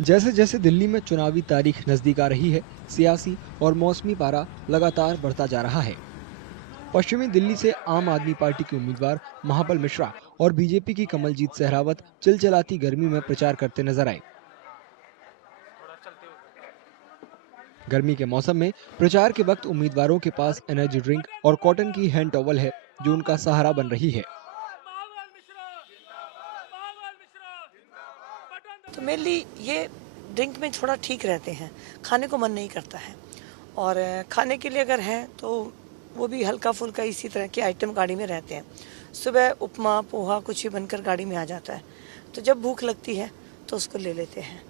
जैसे जैसे दिल्ली में चुनावी तारीख नजदीक आ रही है, सियासी और मौसमी पारा लगातार बढ़ता जा रहा है। पश्चिमी दिल्ली से आम आदमी पार्टी के उम्मीदवार महाबल मिश्रा और बीजेपी की कमलजीत सहरावत चिलचिलाती गर्मी में प्रचार करते नजर आए। गर्मी के मौसम में प्रचार के वक्त उम्मीदवारों के पास एनर्जी ड्रिंक और कॉटन की हैंड टॉवल है, जो उनका सहारा बन रही है। तो मेरे लिए ये ड्रिंक में थोड़ा ठीक रहते हैं, खाने को मन नहीं करता है। और खाने के लिए अगर हैं तो वो भी हल्का फुल्का इसी तरह के आइटम गाड़ी में रहते हैं। सुबह उपमा पोहा कुछ भी बनकर गाड़ी में आ जाता है, तो जब भूख लगती है तो उसको ले लेते हैं।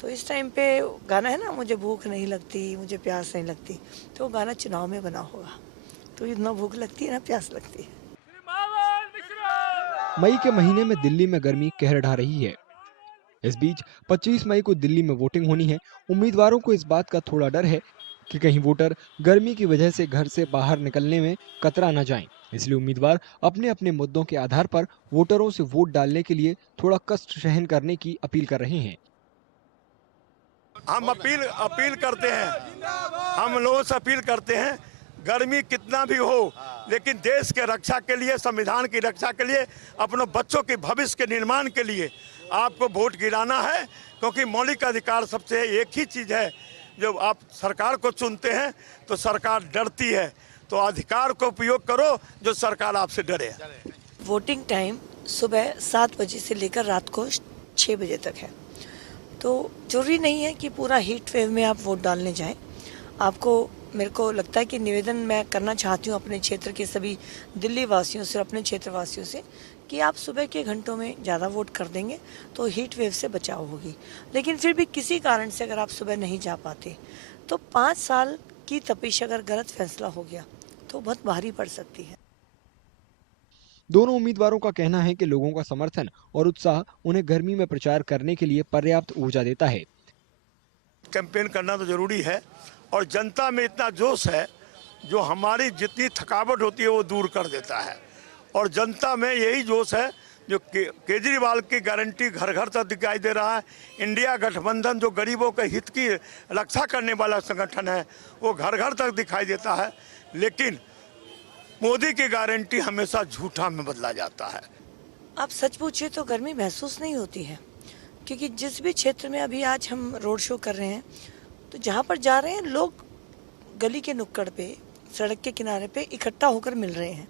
तो इस टाइम पे गाना है ना, मुझे भूख नहीं लगती, मुझे प्यास नहीं लगती, तो वो गाना चुनाव में बना होगा। तो इतना भूख लगती है ना प्यास लगती है। मई के महीने में दिल्ली में गर्मी कहर ढा रही है। इस बीच 25 मई को दिल्ली में वोटिंग होनी है। उम्मीदवारों को इस बात का थोड़ा डर है कि कहीं वोटर गर्मी की वजह से घर से बाहर निकलने में कतरा न जाएं। इसलिए उम्मीदवार अपने अपने मुद्दों के आधार पर वोटरों से वोट डालने के लिए थोड़ा कष्ट सहन करने की अपील कर रहे हैं। हम अपील करते हैं, हम लोगों से अपील करते हैं, गर्मी कितना भी हो लेकिन देश के रक्षा के लिए, संविधान की रक्षा के लिए, अपने बच्चों के भविष्य के निर्माण के लिए आपको वोट गिराना है। क्योंकि मौलिक अधिकार सबसे एक ही चीज़ है, जब आप सरकार को चुनते हैं तो सरकार डरती है, तो अधिकार को उपयोग करो जो सरकार आपसे डरे। वोटिंग टाइम सुबह 7 बजे से लेकर रात को 6 बजे तक है। तो जरूरी नहीं है कि पूरा हीट वेव में आप वोट डालने जाएं। आपको, मेरे को लगता है कि निवेदन मैं करना चाहती हूँ अपने क्षेत्र के सभी दिल्ली वासियों से, अपने क्षेत्र वासियों से, कि आप सुबह के घंटों में ज़्यादा वोट कर देंगे तो हीट वेव से बचाव होगी। लेकिन फिर भी किसी कारण से अगर आप सुबह नहीं जा पाते तो 5 साल की तपिश अगर गलत फैसला हो गया तो बहुत भारी पड़ सकती है। दोनों उम्मीदवारों का कहना है कि लोगों का समर्थन और उत्साह उन्हें गर्मी में प्रचार करने के लिए पर्याप्त ऊर्जा देता है। कैंपेन करना तो जरूरी है और जनता में इतना जोश है जो हमारी जितनी थकावट होती है वो दूर कर देता है। और जनता में यही जोश है जो केजरीवाल की गारंटी घर घर तक दिखाई दे रहा है। इंडिया गठबंधन जो गरीबों के हित की रक्षा करने वाला संगठन है वो घर घर तक दिखाई देता है। लेकिन मोदी की गारंटी हमेशा झूठा में बदला जाता है। आप सच पूछिए तो गर्मी महसूस नहीं होती है, क्योंकि जिस भी क्षेत्र में अभी आज हम रोड शो कर रहे हैं तो जहाँ पर जा रहे हैं लोग गली के नुक्कड़ पे, सड़क के किनारे पे इकट्ठा होकर मिल रहे हैं,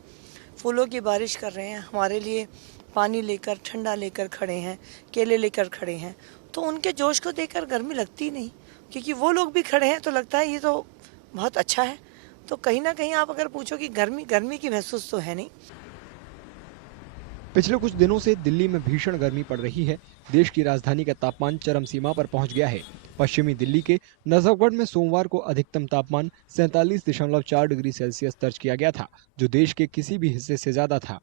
फूलों की बारिश कर रहे हैं, हमारे लिए पानी लेकर, ठंडा लेकर खड़े हैं, केले लेकर खड़े हैं। तो उनके जोश को देखकर गर्मी लगती नहीं, क्योंकि वो लोग भी खड़े हैं तो लगता है ये तो बहुत अच्छा है। तो कहीं ना कहीं आप अगर पूछो कि गर्मी की महसूस तो है नहीं। पिछले कुछ दिनों से दिल्ली में भीषण गर्मी पड़ रही है। देश की राजधानी का तापमान चरम सीमा पर पहुंच गया है। पश्चिमी दिल्ली के नजफगढ़ में सोमवार को अधिकतम तापमान 47.4 डिग्री सेल्सियस दर्ज किया गया था, जो देश के किसी भी हिस्से से ज्यादा था।